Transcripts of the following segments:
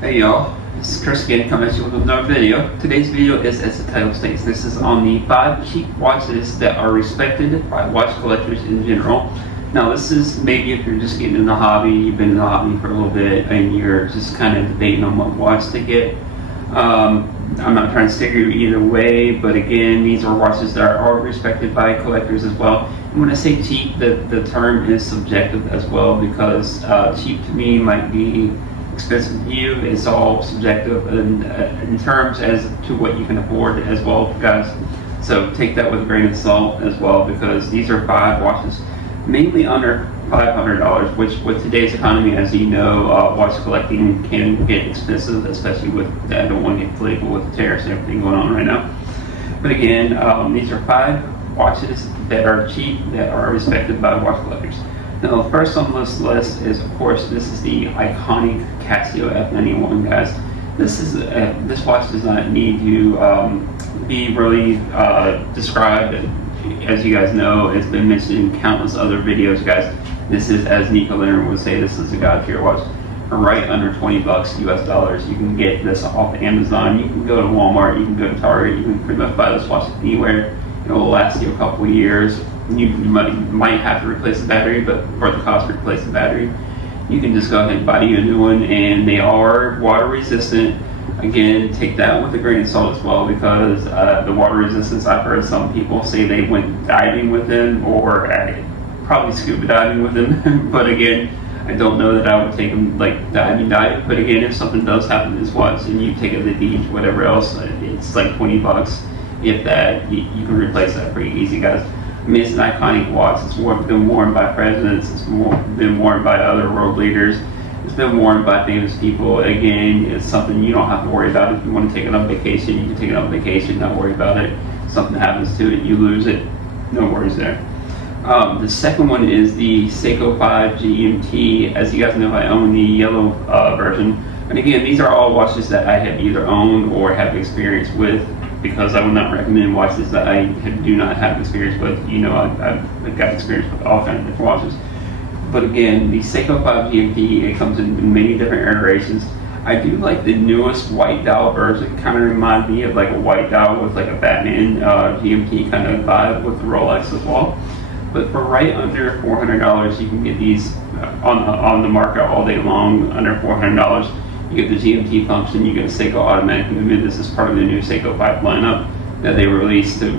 Hey y'all, this is Chris again coming at you with another video. Today's video is, as the title states, this is on the 5 cheap watches that are respected by watch collectors in general. Now this is maybe if you're just getting in the hobby, you've been in the hobby for a little bit and you're just kind of debating on what watch to get. I'm not trying to steer you either way, but again, these are watches that are respected by collectors as well. And when I say cheap, the term is subjective as well, because cheap to me might be expensive to you. It's all subjective in terms as to what you can afford as well, guys. So take that with a grain of salt as well, because these are 5 watches mainly under $500, which with today's economy, as you know, watch collecting can get expensive, especially with, I don't want to get political with the tariffs and everything going on right now. But again, these are 5 watches that are cheap, that are respected by watch collectors. Now, the first on this list is, of course, this is the iconic Casio F91, guys. This watch does not need to be really described. As you guys know, it's been mentioned in countless other videos, guys. This is, as Nico Leonard would say, this is a god-tier watch. For right under 20 bucks US dollars, you can get this off Amazon. You can go to Walmart, you can go to Target, you can pretty much buy this watch anywhere. It will last you a couple of years. You might have to replace the battery, but for the cost to replace the battery, you can just go ahead and buy you a new one, and they are water resistant. Again, take that with a grain of salt as well, because the water resistance, I've heard some people say they went diving with them, or probably scuba diving with them. But again, I don't know that I would take them like diving. But again, if something does happen to this watch and you take it to the beach, whatever else, it's like 20 bucks. If that, you can replace that pretty easy, guys. I mean, it's an iconic watch. It's been worn by presidents. It's been worn by other world leaders. It's been worn by famous people. Again, it's something you don't have to worry about. If you want to take it on vacation, you can take it on vacation, not worry about it. If something happens to it, you lose it, no worries there. The second one is the Seiko 5 GMT. As you guys know, I own the yellow version. And again, these are all watches that I have either owned or have experience with, because I would not recommend watches that I do not have experience with. You know, I've got experience with all kinds of different watches. But again, the Seiko 5 GMT, it comes in many different iterations. I do like the newest white dial version. It kind of reminds me of like a white dial with like a Batman GMT kind of vibe with the Rolex as well. But for right under $400, you can get these on the market all day long, under $400. You get the GMT function, you get a Seiko automatic movement. This is part of the new Seiko 5 lineup that they released to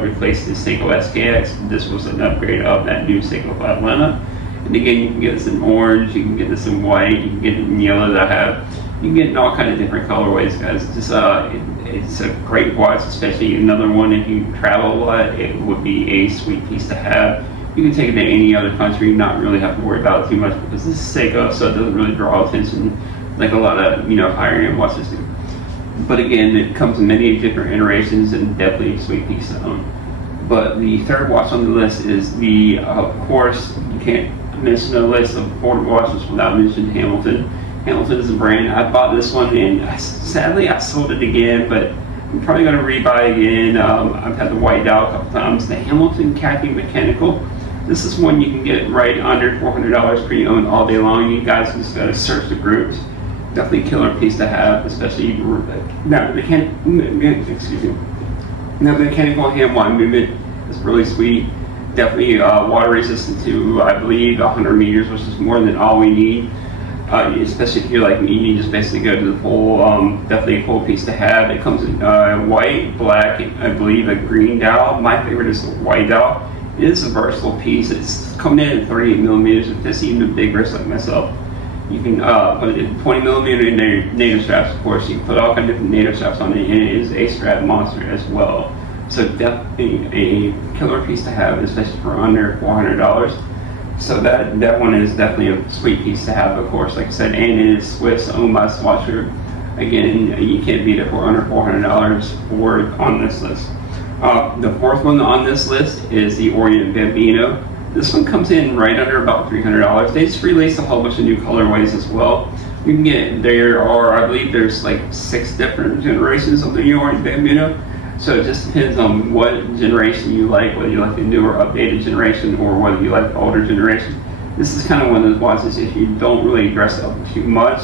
replace the Seiko SKX. This was an upgrade of that new Seiko 5 lineup. And again, you can get this in orange, you can get this in white, you can get it in yellow that I have. You can get it in all kinds of different colorways, guys. It's a great watch, especially another one if you travel a lot. It would be a sweet piece to have. You can take it to any other country, not really have to worry about it too much, because this is Seiko, so it doesn't really draw attention like a lot of higher end watches do. But again, it comes in many different iterations and definitely a sweet piece to own. But the third watch on the list is the, of course, you can't mention a list of affordable watches without mentioning Hamilton. Hamilton is a brand. I bought this one, and sadly I sold it again, but I'm probably going to rebuy again. I've had the white dial a couple times. The Hamilton Khaki Mechanical. This is one you can get right under $400 pre-owned all day long. You guys just got to search the groups. Definitely a killer piece to have, especially now the mechanical hand wine movement is really sweet. Definitely water resistant to, I believe, 100 meters, which is more than all we need. Especially if you're like me, you just basically go to the pool. Definitely a cool piece to have. It comes in white, black, I believe a green dial. My favorite is the white dial. It is a versatile piece. It's coming in at 38 millimeters. If it's even a big wrist like myself, you can put it in 20 millimeter NATO straps, of course. You can put all kinds of different NATO straps on it, and it is a strap monster as well. So definitely a killer piece to have, especially for under $400. So that one is definitely a sweet piece to have, of course, like I said, and it is Swiss, owned by Swatcher. Again, you can't beat it for under $400 on this list. The fourth one on this list is the Orient Bambino. This one comes in right under about $300. They just released a whole bunch of new colorways as well. You can get, there are, I believe there's like 6 different generations of the Orient Bambino. So it just depends on what generation you like, whether you like the newer updated generation or whether you like the older generation. This is kind of one of those watches, if you don't really dress up too much,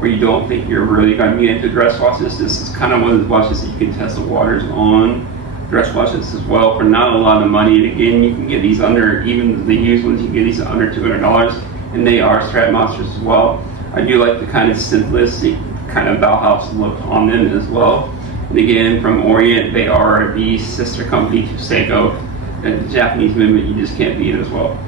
or you don't think you're really going to get into dress watches, this is kind of one of the watches that you can test the waters on. Dress watches as well for not a lot of money. And again, you can get these under, even the used ones, you can get these under $200, and they are strap monsters as well. I do like the kind of simplistic kind of Bauhaus look on them as well. And again, from Orient, they are the sister company to Seiko. And the Japanese movement, you just can't beat it as well.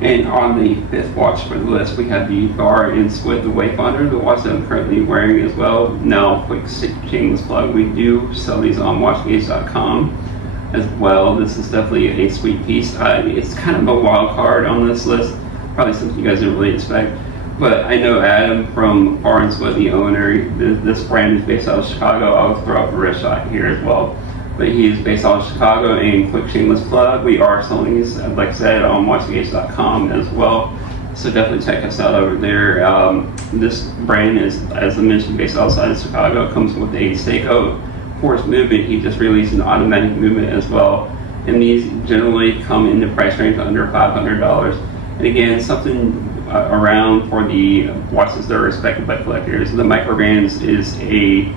And on the fifth watch for the list, we have the bar and with the Wayfinder, the watch that I'm currently wearing as well. Now, quick shameless plug, we do sell these on watchgauge.com as well. This is definitely a sweet piece. It's kind of a wild card on this list, probably something you guys didn't really expect. But I know Adam from Bar and Sweat, the owner. This brand is based out of Chicago. I'll throw up a wrist shot here as well. But he is based out of Chicago. And quick shameless plug, we are selling these, like I said, on watchgauge.com as well. So definitely check us out over there. This brand is, as I mentioned, based outside of Chicago. It comes with a Seiko force movement. He just released an automatic movement as well. And these generally come in the price range under $500. And again, something around for the watches that are respected by collectors. The microbands is a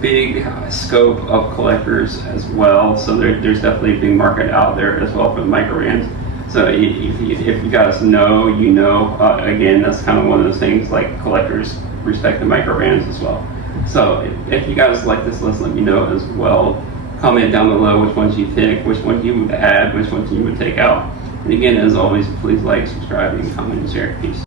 big scope of collectors as well, so there's definitely a big market out there as well for the microbands. So if you guys know, you know, again, that's kind of one of those things, like collectors respect the microbands as well. So if you guys like this list, let me know as well. Comment down below which ones you pick, which ones you would add, which ones you would take out. And again, as always, please like, subscribe, and comment and share. Peace.